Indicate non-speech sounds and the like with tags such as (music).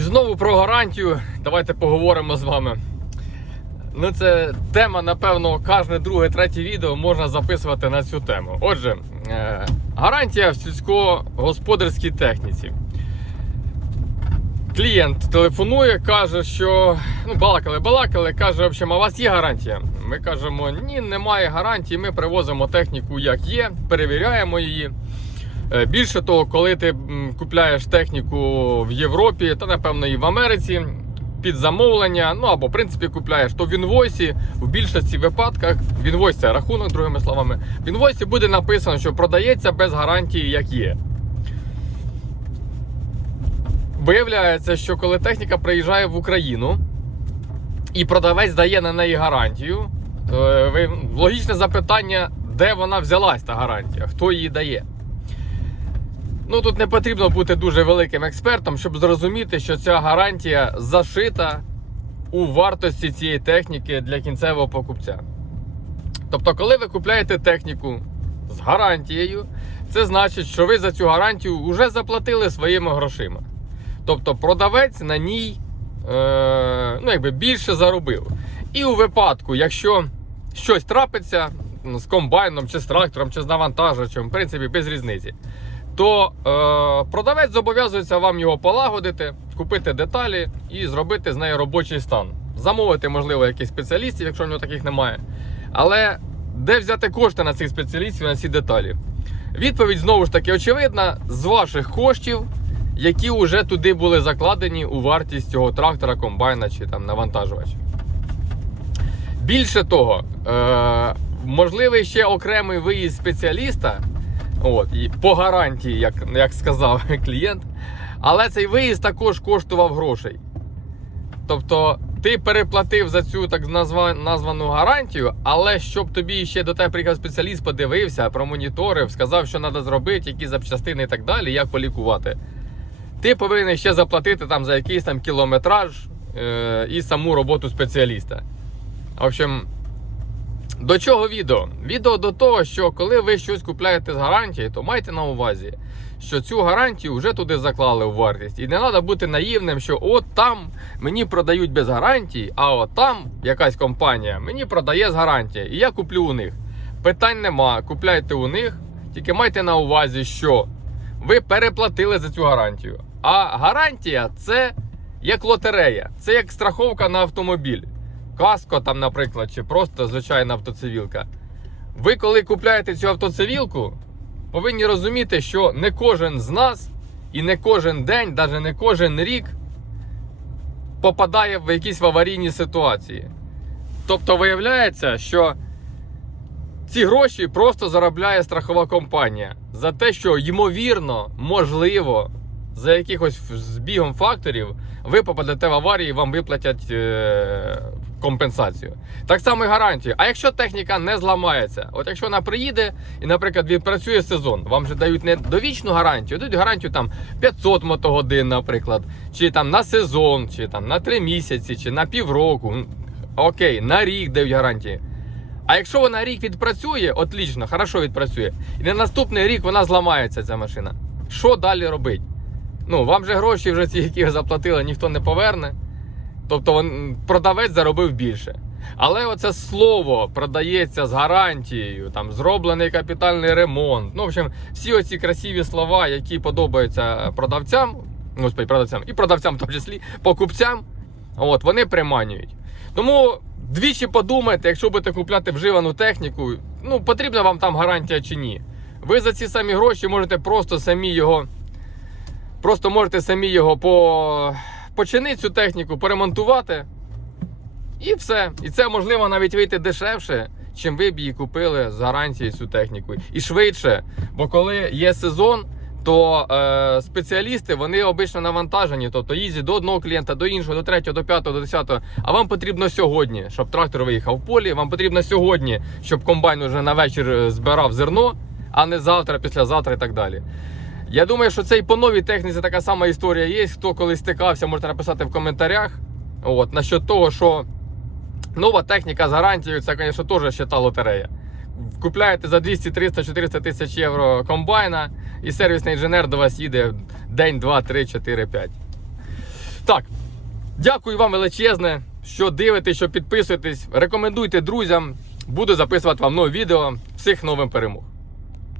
І знову про гарантію. Давайте поговоримо з вами. Ну, це тема, напевно, кожне друге, третє відео можна записувати на цю тему. Отже, е, гарантія в сільськогосподарській техніці. Клієнт телефонує, каже, що ну, балакали, балакали, каже, в а у вас є гарантія? Ми кажемо, ні, немає гарантії. Ми привозимо техніку як є, перевіряємо її. Е, Більше того, коли ти купляєш техніку в Європі та напевно і в Америці під замовлення, ну або в принципі купляєш, то в інвойсі в більшості випадках в інвойсі це рахунок, другими словами, в інвойсі буде написано, що продається без гарантії, як є. Виявляється, що коли техніка приїжджає в Україну і продавець дає на неї гарантію, е, логічне запитання, де вона взялась та гарантія, хто її дає. Ну тут не потрібно бути дуже великим експертом, щоб зрозуміти, що ця гарантія зашита у вартості цієї техніки для кінцевого покупця. Тобто, коли ви купляєте техніку з гарантією, це значить, що ви за цю гарантію вже заплатили своїми грошима. Тобто продавець на ній е, ну, якби більше заробив. І у випадку, якщо щось трапиться з комбайном, чи з трактором, чи з навантажувачем, в принципі, без різниці, то е, продавець зобов'язується вам його полагодити, купити деталі і зробити з нею робочий стан. Замовити, можливо, якихось спеціалістів, якщо в нього таких немає. Але де взяти кошти на цих спеціалістів на ці деталі? Відповідь знову ж таки очевидна: з ваших коштів, які вже туди були закладені у вартість цього трактора, комбайна чи там навантажувача. Більше того, е, можливий ще окремий виїзд спеціаліста, от, і по гарантії, як, як сказав (laughs) клієнт. Але цей виїзд також коштував грошей. Тобто ти переплатив за цю так названу гарантію, але щоб тобі ще до тебе приїхав спеціаліст, подивився, промоніторив, сказав, що треба зробити, які запчастини і так далі, як полікувати. Ти повинен ще заплатити там за якийсь там кілометраж е, і саму роботу спеціаліста. В общем, до чого відео? Відео до того, що коли ви щось купляєте з гарантії, то майте на увазі, що цю гарантію вже туди заклали в вартість. І не треба бути наївним, що от там мені продають без гарантії, а от там якась компанія мені продає з гарантії, і я куплю у них. Питань нема, купляйте у них, тільки майте на увазі, що ви переплатили за цю гарантію. А гарантія це як лотерея, це як страховка на автомобіль. Каско там, наприклад, чи просто звичайна автоцивілка. Ви, коли купляєте цю автоцивілку, повинні розуміти, що не кожен з нас і не кожен день, навіть не кожен рік попадає в якісь в аварійні ситуації. Тобто виявляється, що ці гроші просто заробляє страхова компанія за те, що ймовірно, можливо, за якихось збігом факторів ви попадете в аварію і вам виплатять е, компенсацію. Так само і гарантію. А якщо техніка не зламається, от якщо вона приїде і, наприклад, відпрацює сезон, вам же дають не довічну гарантію, дають гарантію там 500 мотогодин, наприклад, чи там на сезон, чи там на 3 місяці, чи на півроку. Окей, на рік дають гарантії. А якщо вона рік відпрацює, отлично, хорошо відпрацює, і на наступний рік вона зламається, ця машина. Що далі робити? Ну, вам же гроші вже ці, які ви заплатили, ніхто не поверне. Тобто продавець заробив більше. Але оце слово продається з гарантією, там зроблений капітальний ремонт. Ну, в общем, всі оці красиві слова, які подобаються продавцям, господи, продавцям і продавцям, в тому числі, покупцям, от, вони приманюють. Тому двічі подумайте, якщо будете купляти вживану техніку, ну потрібна вам там гарантія чи ні. Ви за ці самі гроші можете просто самі його. Просто можете самі його по... починити цю техніку, поремонтувати. І все. І це можливо навіть вийти дешевше, чим ви б її купили з гарантією цю техніку. І швидше. Бо коли є сезон, то е, спеціалісти вони обично навантажені, тобто їздять до одного клієнта, до іншого, до третього, до п'ятого, до десятого. А вам потрібно сьогодні, щоб трактор виїхав в полі. Вам потрібно сьогодні, щоб комбайн уже на вечір е, збирав зерно, а не завтра, післязавтра і так далі. Я думаю, що це і по новій техніці така сама історія є. Хто колись стикався, можете написати в коментарях. От, насчет того, що нова техніка з гарантією, це, звісно, теж ще та лотерея. Купляєте за 200, 300, 400 тисяч євро комбайна, і сервісний інженер до вас їде день, два, три, чотири, п'ять. Так, дякую вам величезне, що дивитесь, що підписуєтесь. Рекомендуйте друзям. Буду записувати вам нові відео. Всіх новим перемог.